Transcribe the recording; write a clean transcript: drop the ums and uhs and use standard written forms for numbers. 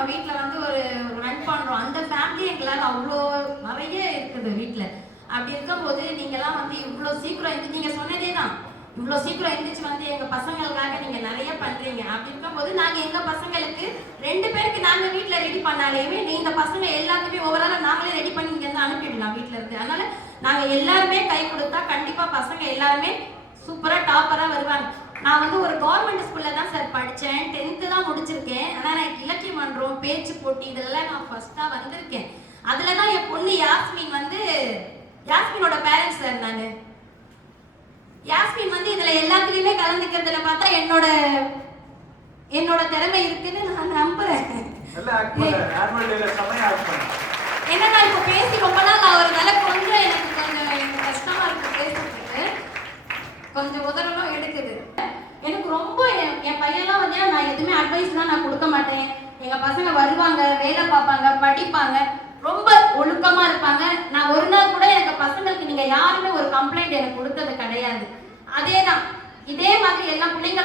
நம்ம வீட்டில் வந்து ஒரு ரன் பண்ணுறோம். அந்த ஃபேமிலி எங்களால் அவ்வளோ நிறைய இருக்குது வீட்டில். அப்படி இருக்கும்போது நீங்கள்லாம் வந்து இவ்வளோ சீக்கிரம் நீங்கள் சொன்னதே தான், இவ்வளோ சீக்கிரம் எழுந்திரிச்சு வந்து எங்கள் பசங்களுக்காக நீங்கள் நிறைய பண்ணுறீங்க. அப்படி இருக்கும்போது நாங்கள் எங்கள் பசங்களுக்கு 2 பேருக்கு நாங்கள் வீட்டில் ரெடி பண்ணாலேயுமே இந்த பசங்க எல்லாத்துக்குமே ஓவராலாக நாங்களே ரெடி பண்ணி இங்கேருந்து அனுப்பிடலாம் வீட்டில் இருந்து. அதனால நாங்கள் எல்லாருமே கை கொடுத்தா கண்டிப்பாக பசங்க எல்லாருமே சூப்பராக டாப்பராக வருவாங்க. நான் வந்து ஒரு கவர்மெண்ட் ஸ்கூலில் தான் சார் படித்தேன், 10th தான் முடிச்சிருக்கேன். ஆனால் நான் இலக்கிய மன்றம், பேச்சு போட்டி இதெல்லாம் நான் ஃபர்ஸ்ட்டாக வந்திருக்கேன். அதில் தான் என் பொண்ணு யாஸ்மின் வந்து, யாஸ்மினோட பேரண்ட்ஸ் சார் நான். யாஸ்மின் வந்து இதில் எல்லாத்துலேயுமே கலந்துக்கிறதுல பார்த்தா என்னோட திறமை இருக்குன்னு நான் நம்புறேன். என்னன்னா இப்போ பேசி ரொம்ப நாள் ஆகுறதுனால கொஞ்சம் எனக்கு கஷ்டமா இருக்கு பேசுறதுக்கு, கொஞ்சம் உதறலும் எடுக்குது. எனக்கு ரொம்ப என் பையன்லாம் வந்து நான் எதுவுமே அட்வைஸ்லாம் நான் கொடுக்க மாட்டேன். எங்க பசங்க வருவாங்க, வேலை பார்ப்பாங்க, படிப்பாங்க, ரொம்ப ஒழுக்கமா இருப்பாங்க. நான் ஒரு நாள் கூட எனக்கு பசங்களுக்கு நீங்க யாருமே ஒரு கம்ப்ளைண்ட் எனக்கு கொடுத்தது கிடையாது. அதேதான், இதே மாதிரி எல்லா பிள்ளைங்க